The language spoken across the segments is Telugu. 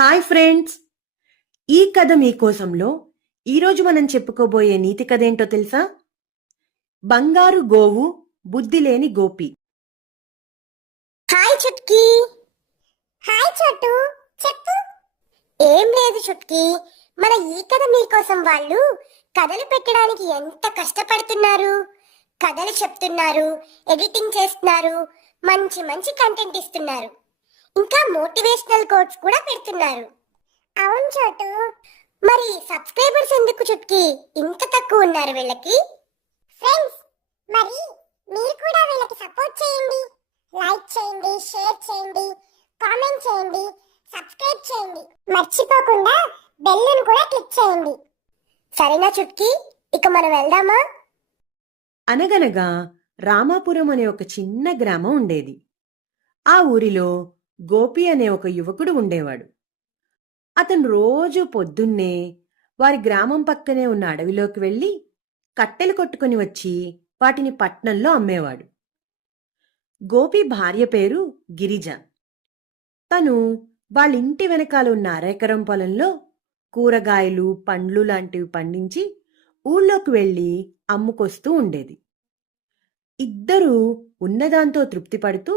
Hi friends! ఈ కథ మీకోసంలో ఈరోజు మనం చెప్పుకోబోయే నీతి కథ ఏంటో తెలుసా? బంగారు గోవు బుద్ధిలేని గోపి. హాయ్ చుట్కీ. హాయ్ చోటు, చెప్పు. ఏం లేదు చుట్కీ, మన ఈ కథ మీకోసం వాళ్ళు కథలు పెట్టడానికి ఎంత కష్టపడుతున్నారు. కథలు చెప్తున్నారు, ఎడిటింగ్ చేస్తున్నారు, మంచి మంచి కంటెంట్ ఇస్తున్నారు, ఇంకా మోటివేషనల్ కోట్స్ కూడా పెడుతున్నారు. అవును చోటు, మరి సబ్స్క్రైబర్స్ ఎందుకు చుట్కీ ఇంత తక్కువ ఉన్నారు వీళ్ళకి? ఫ్రెండ్స్, మరి మీరు కూడా వీళ్ళకి సపోర్ట్ చేయండి. లైక్ చేయండి, షేర్ చేయండి, కామెంట్ చేయండి, సబ్స్క్రైబ్ చేయండి, మర్చిపోకుండా బెల్లును కూడా క్లిక్ చేయండి. సరేనా చుట్కీ, ఇక మనం వెళ్దామా? అనగనగా రామాపురం అనే ఒక చిన్న గ్రామం ఉండేది. ఆ ఊరిలో గోపి అనే ఒక యువకుడు ఉండేవాడు. అతను రోజు పొద్దున్నే వారి గ్రామం పక్కనే ఉన్న అడవిలోకి వెళ్ళి కట్టెలు కొట్టుకుని వచ్చి వాటిని పట్నంలో అమ్మేవాడు. గోపి భార్య పేరు గిరిజ. తను వాళ్ళింటి వెనకాల ఉన్న అరెకరం పొలంలో కూరగాయలు, పండ్లు లాంటివి పండించి ఊళ్ళోకి వెళ్ళి అమ్ముకొస్తూ ఉండేది. ఇద్దరూ ఉన్నదాంతో తృప్తిపడుతూ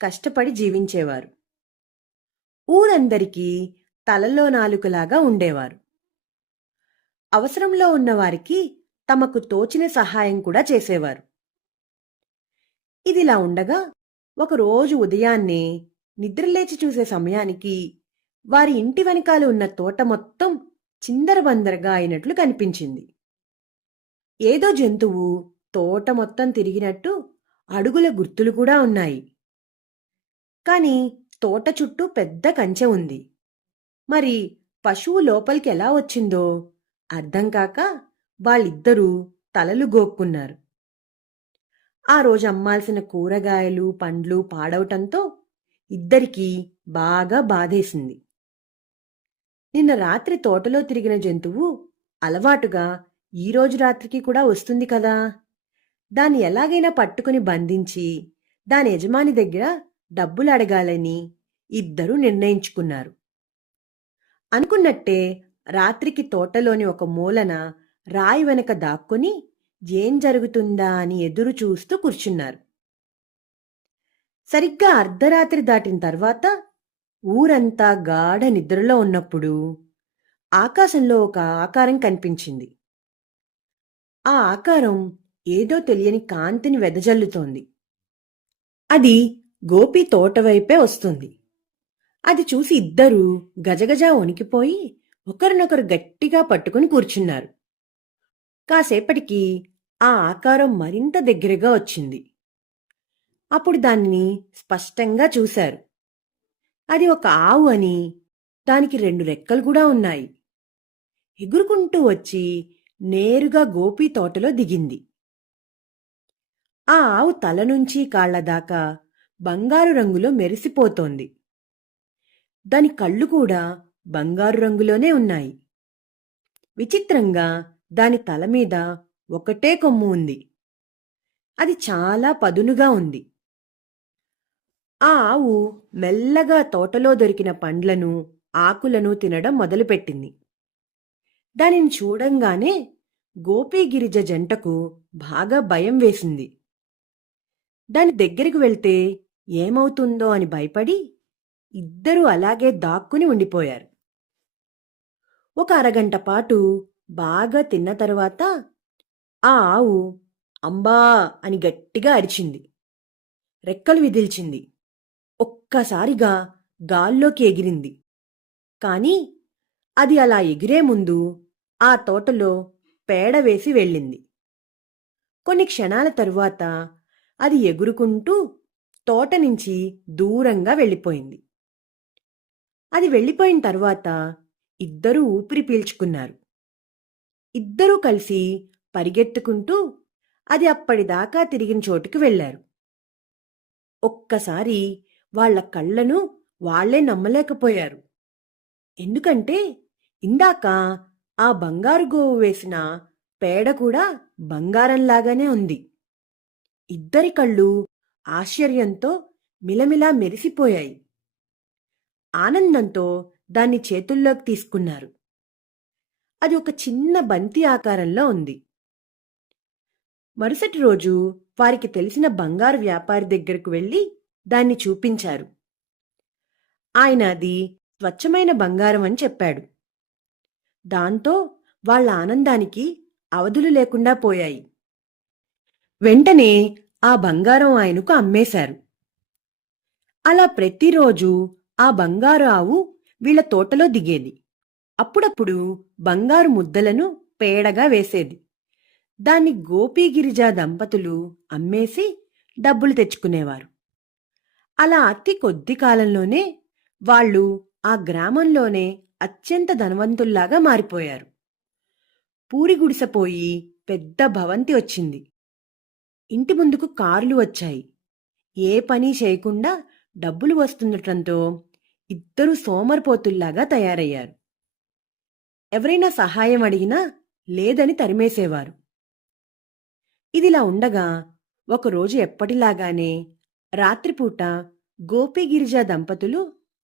కష్టపడి జీవించేవారు. ఊరందరికీ తలలో నాలుకలాగా ఉండేవారు. అవసరంలో ఉన్నవారికి తమకు తోచిన సహాయం కూడా చేసేవారు. ఇదిలా ఉండగా ఒకరోజు ఉదయాన్నే నిద్రలేచి చూసే సమయానికి వారి ఇంటి వెనకాల ఉన్న తోట మొత్తం చిందరబందరగా అయినట్లు కనిపించింది. ఏదో జంతువు తోట మొత్తం తిరిగినట్టు అడుగుల గుర్తులు కూడా ఉన్నాయి. కాని తోట చుట్టూ పెద్ద కంచె ఉంది. మరి పశువు లోపలికి ఎలా వచ్చిందో అర్థం కాక వాళ్ళిద్దరూ తలలు గోక్కున్నారు. ఆ రోజు అమ్మాల్సిన కూరగాయలు, పండ్లు పాడవటంతో ఇద్దరికీ బాగా బాధేసింది. నిన్న రాత్రి తోటలో తిరిగిన జంతువు అలవాటుగా ఈరోజు రాత్రికి కూడా వస్తుంది కదా, దాన్ని ఎలాగైనా పట్టుకుని బంధించి దాని యజమాని దగ్గర డబ్బులు అడగాలని ఇద్దరూ నిర్ణయించుకున్నారు. అనుకున్నట్టే రాత్రికి తోటలోని ఒక మూలన రాయి వెనక దాక్కుని ఏం జరుగుతుందా అని ఎదురు చూస్తూ కూర్చున్నారు. సరిగ్గా అర్ధరాత్రి దాటిన తర్వాత ఊరంతా గాఢ నిద్రలో ఉన్నప్పుడు ఆకాశంలో ఒక ఆకారం కనిపించింది. ఆ ఆకారం ఏదో తెలియని కాంతిని వెదజల్లుతోంది. అది గోపి తోటవైపే వస్తుంది. అది చూసి ఇద్దరూ గజగజా వణికిపోయి ఒకరినొకరు గట్టిగా పట్టుకుని కూర్చున్నారు. కాసేపటికి ఆ ఆకారం మరింత దగ్గరగా వచ్చింది. అప్పుడు దాన్ని స్పష్టంగా చూశారు. అది ఒక ఆవు అని, దానికి 2 రెక్కలు కూడా ఉన్నాయి. ఎగురుకుంటూ వచ్చి నేరుగా గోపి తోటలో దిగింది. ఆ ఆవు తల నుంచి కాళ్ల దాకా బంగారు రంగులో మెరిసిపోతోంది. దాని కళ్ళు కూడా బంగారు రంగులోనే ఉన్నాయి. విచిత్రంగా దాని తల మీద ఒకటే కొమ్ము ఉంది. అది చాలా పదునుగా ఉంది. ఆ ఆవు మెల్లగా తోటలో దొరికిన పండ్లను, ఆకులను తినడం మొదలుపెట్టింది. దానిని చూడంగానే గోపీగిరిజ జంటకు బాగా భయం వేసింది. దాని దగ్గరికి వెళ్తే ఏమవుతుందో అని భయపడి ఇద్దరూ అలాగే దాక్కుని ఉండిపోయారు. ఒక అరగంట పాటు బాగా తిన్న తరువాత ఆ ఆవు అంబా అని గట్టిగా అరిచింది. రెక్కలు విదిల్చింది. ఒక్కసారిగా గాల్లోకి ఎగిరింది. కాని అది అలా ఎగిరే ముందు ఆ తోటలో పేడ వేసి వెళ్ళింది. కొన్ని క్షణాల తరువాత అది ఎగురుకుంటూ తోట నుంచి దూరంగా వెళ్ళిపోయింది. అది వెళ్ళిపోయిన తర్వాత ఇద్దరూ ఊపిరి పీల్చుకున్నారు. ఇద్దరూ కలిసి పరిగెత్తుకుంటూ అది అప్పటిదాకా తిరిగిన చోటుకి వెళ్లారు. ఒక్కసారి వాళ్ల కళ్ళను వాళ్లే నమ్మలేకపోయారు. ఎందుకంటే ఇందాక ఆ బంగారు గోవు వేసిన పేడ కూడా బంగారంలాగానే ఉంది. ఇద్దరి కళ్ళు ఆశ్చర్యంతో మిలమిలా మెరిసిపోయాయి. ఆనందంతో దాన్ని చేతుల్లోకి తీసుకున్నారు. అది ఒక చిన్న బంతి ఆకారంలో ఉంది. మరుసటి రోజు వారికి తెలిసిన బంగారు వ్యాపారి దగ్గరకు వెళ్లి దాన్ని చూపించారు. ఆయన అది స్వచ్ఛమైన బంగారం అని చెప్పాడు. దాంతో వాళ్ళ ఆనందానికి అవధులు లేకుండా పోయాయి. వెంటనే ఆ బంగారం ఆయనకు అమ్మేశారు. అలా ప్రతిరోజు ఆ బంగారు ఆవు వీళ్ల తోటలో దిగేది. అప్పుడప్పుడు బంగారు ముద్దలను పేడగా వేసేది. దాన్ని గోపీ గిరిజా దంపతులు అమ్మేసి డబ్బులు తెచ్చుకునేవారు. అలా అతి కొద్ది కాలంలోనే వాళ్ళు ఆ గ్రామంలోనే అత్యంత ధనవంతుల్లాగా మారిపోయారు. పూరి గుడిసెపోయి పెద్ద భవంతి వచ్చింది. ఇంటి ముందుకు కార్లు వచ్చాయి. ఏ పని చేయకుండా డబ్బులు వస్తుండటంతో ఇద్దరూ సోమరిపోతుల్లాగా తయారయ్యారు. ఎవరైనా సహాయం అడిగినా లేదని తరిమేసేవారు. ఇదిలా ఉండగా ఒకరోజు ఎప్పటిలాగానే రాత్రిపూట గోపీగిరిజా దంపతులు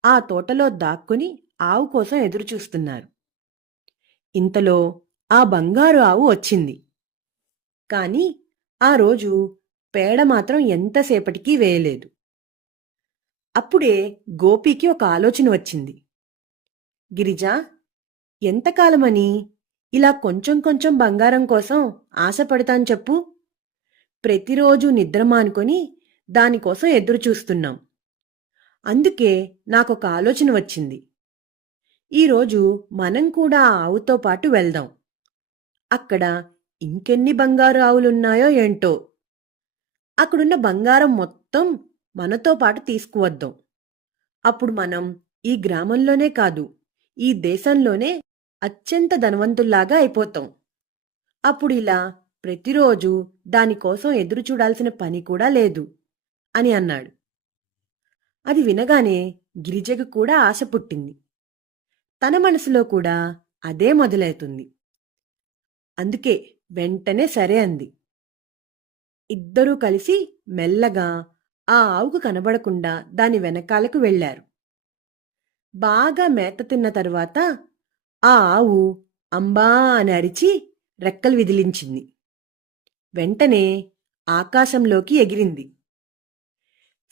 ఆ తోటలో దాక్కుని ఆవు కోసం ఎదురుచూస్తున్నారు. ఇంతలో ఆ బంగారు ఆవు వచ్చింది. కాని ఆ రోజు పేడ మాత్రం ఎంతసేపటికి వేయలేదు. అప్పుడే గోపీకి ఒక ఆలోచన వచ్చింది. గిరిజా, ఎంతకాలమని ఇలా కొంచెం కొంచెం బంగారం కోసం ఆశపడతాను చెప్పు? ప్రతిరోజు నిద్ర మానుకొని దానికోసం ఎదురుచూస్తున్నాం. అందుకే నాకొక ఆలోచన వచ్చింది. ఈరోజు మనం కూడా ఆ ఆవుతో పాటు వెళ్దాం. అక్కడ ఇంకెన్ని బంగారు ఆవులున్నాయో ఏంటో. అక్కడున్న బంగారం మొత్తం మనతో పాటు తీసుకువద్దాం. అప్పుడు మనం ఈ గ్రామంలోనే కాదు, ఈ దేశంలోనే అత్యంత ధనవంతుల్లాగా అయిపోతాం. అప్పుడు ఇలా ప్రతిరోజు దానికోసం ఎదురుచూడాల్సిన పని కూడా లేదు అని అన్నాడు. అది వినగానే గిరిజకు కూడా ఆశ పుట్టింది. తన మనసులో కూడా అదే మొదలవుతుంది. అందుకే వెంటనే సరే అంది. ఇద్దరూ కలిసి మెల్లగా ఆ ఆవుకు కనబడకుండా దాని వెనకాలకు వెళ్లారు. బాగా మేత తిన్న తరువాత ఆ ఆవు అంబా అని అరిచి రెక్కలు విదిలించింది. వెంటనే ఆకాశంలోకి ఎగిరింది.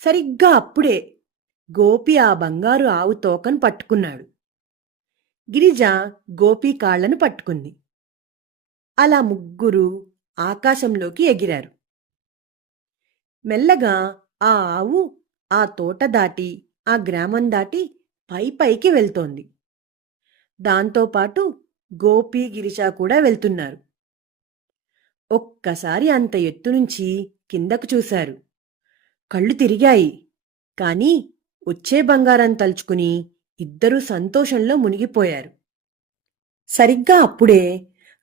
సరిగ్గా అప్పుడే గోపి ఆ బంగారు ఆవు తోకను పట్టుకున్నాడు. గిరిజ గోపి కాళ్లను పట్టుకుంది. అలా ముగ్గురు ఆకాశంలోకి ఎగిరారు. మెల్లగా ఆ ఆవు ఆ తోట దాటి ఆ గ్రామం దాటి పైకి వెళ్తోంది. దాంతోపాటు గోపి గిరిజ కూడా వెళ్తున్నారు. ఒక్కసారి అంత ఎత్తునుంచి కిందకు చూశారు. కళ్ళు తిరిగాయి. కాని వచ్చే బంగారం తలుచుకుని ఇద్దరూ సంతోషంలో మునిగిపోయారు. సరిగ్గా అప్పుడే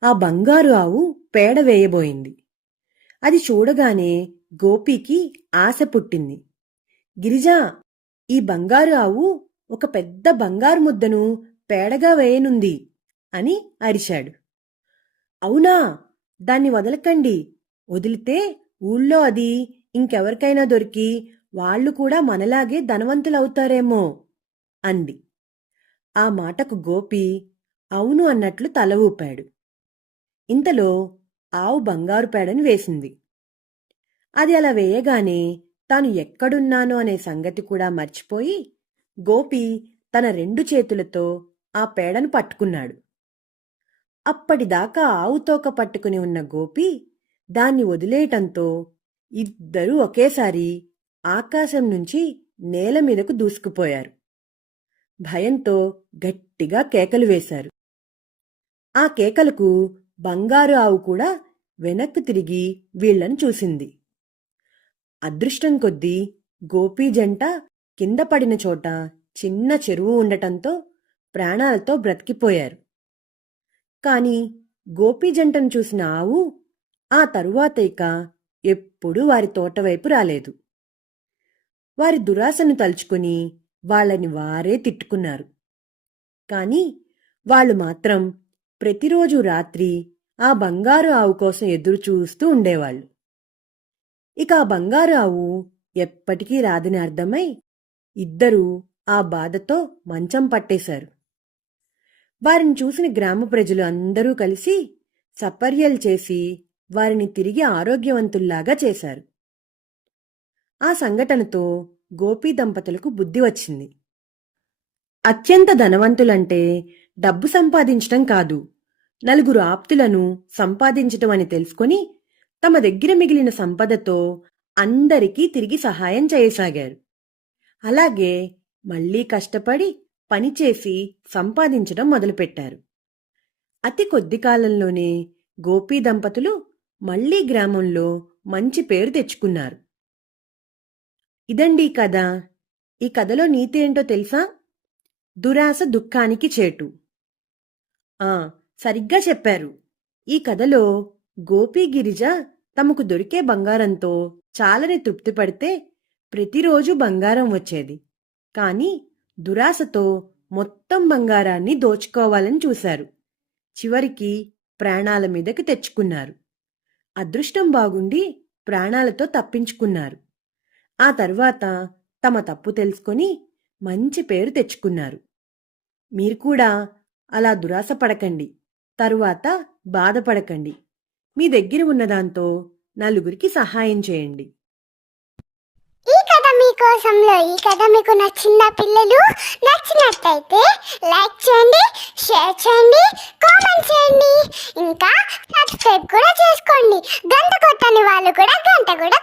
ఆ బంగారు ఆవు పేడ వేయబోయింది. అది చూడగానే గోపీకి ఆశ పుట్టింది. గిరిజా, ఈ బంగారు ఆవు ఒక పెద్ద బంగారు ముద్దను పేడగా వేయనుంది అని అరిచాడు. అవునా, దాన్ని వదలకండి. వదిలితే ఊళ్ళో అది ఇంకెవరికైనా దొరికి వాళ్ళు కూడా మనలాగే ధనవంతులవుతారేమో అంది. ఆ మాటకు గోపి అవును అన్నట్లు తల ఊపాడు. ఇంతలో ఆవు బంగారు పేడని వేసింది. అది అలా వేయగానే తాను ఎక్కడున్నానో అనే సంగతి కూడా మర్చిపోయి గోపి తన 2 చేతులతో ఆ పేడను పట్టుకున్నాడు. అప్పటిదాకా ఆవు తోక పట్టుకుని ఉన్న గోపి దాన్ని వదిలేయటంతో ఇద్దరూ ఒకేసారి ఆకాశం నుంచి నేల మీదకు దూసుకుపోయారు. భయంతో గట్టిగా కేకలు వేశారు. ఆ కేకలకు బంగారు ఆవు కూడా వెనక్కు తిరిగి వీళ్లను చూసింది. అదృష్టం కొద్దీ గోపీ జంట కింద పడిన చోట చిన్న చెరువు ఉండటంతో ప్రాణాలతో బ్రతికిపోయారు. కాని గోపీ జంటను చూసిన ఆవు ఆ తరువాత ఇక ఎప్పుడూ వారి తోటవైపు రాలేదు. వారి దురాశను తలుచుకుని వాళ్ళని వారే తిట్టుకున్నారు. కాని వాళ్ళు మాత్రం ప్రతిరోజు రాత్రి ఆ బంగారు ఆవు కోసం ఎదురు చూస్తూ ఉండేవాళ్ళు. ఇక ఆ బంగారు ఆవు ఎప్పటికీ రాదని అర్థమై ఇద్దరూ ఆ బాధతో మంచం పట్టేశారు. వారిని చూసిన గ్రామ ప్రజలు అందరూ కలిసి సపర్యలు చేసి వారిని తిరిగి ఆరోగ్యవంతుల్లాగా చేశారు. ఆ సంఘటనతో గోపి దంపతులకు బుద్ధి వచ్చింది. అత్యంత ధనవంతులంటే డబ్బు సంపాదించటం కాదు, నలుగురు ఆప్తులను సంపాదించటం అని తెలుసుకొని తమ దగ్గర మిగిలిన సంపదతో అందరికీ తిరిగి సహాయం చేయసాగారు. అలాగే మళ్లీ కష్టపడి పనిచేసి సంపాదించడం మొదలుపెట్టారు. అతి కొద్ది కాలంలోనే గోపీ దంపతులు మళ్లీ గ్రామంలో మంచి పేరు తెచ్చుకున్నారు. ఇదండి ఈ కథ. ఈ కథలో నీతి ఏంటో తెలుసా? దురాశ దుఃఖానికి చేటు. సరిగ్గా చెప్పారు. ఈ కథలో గోపి గిరిజ తమకు దొరికే బంగారంతో చాలని తృప్తి పడితే ప్రతిరోజు బంగారం వచ్చేది. కాని దురాశతో మొత్తం బంగారాన్ని దోచుకోవాలని చూశారు. చివరికి ప్రాణాల మీదకి తెచ్చుకున్నారు. అదృష్టం బాగుండి ప్రాణాలతో తప్పించుకున్నారు. ఆ తర్వాత తమ తప్పు తెలుసుకొని మంచి పేరు తెచ్చుకున్నారు. మీరు కూడా అలా దురాశ పడకండి, తరువాత బాధపడకండి. మీ దగ్గర ఉన్నదాంతో నలుగురికి సహాయం చేయండి. ఈ కథ మీకోసంలో ఈ కథ మీకు నచ్చిందా పిల్లలు? నచ్చినట్టయితే లైక్ చేయండి, షేర్ చేయండి, కామెంట్ చేయండి, ఇంకా సబ్స్క్రైబ్ కూడా చేసుకోండి. గంట కొట్టని వాళ్ళు కూడా గంట కూడా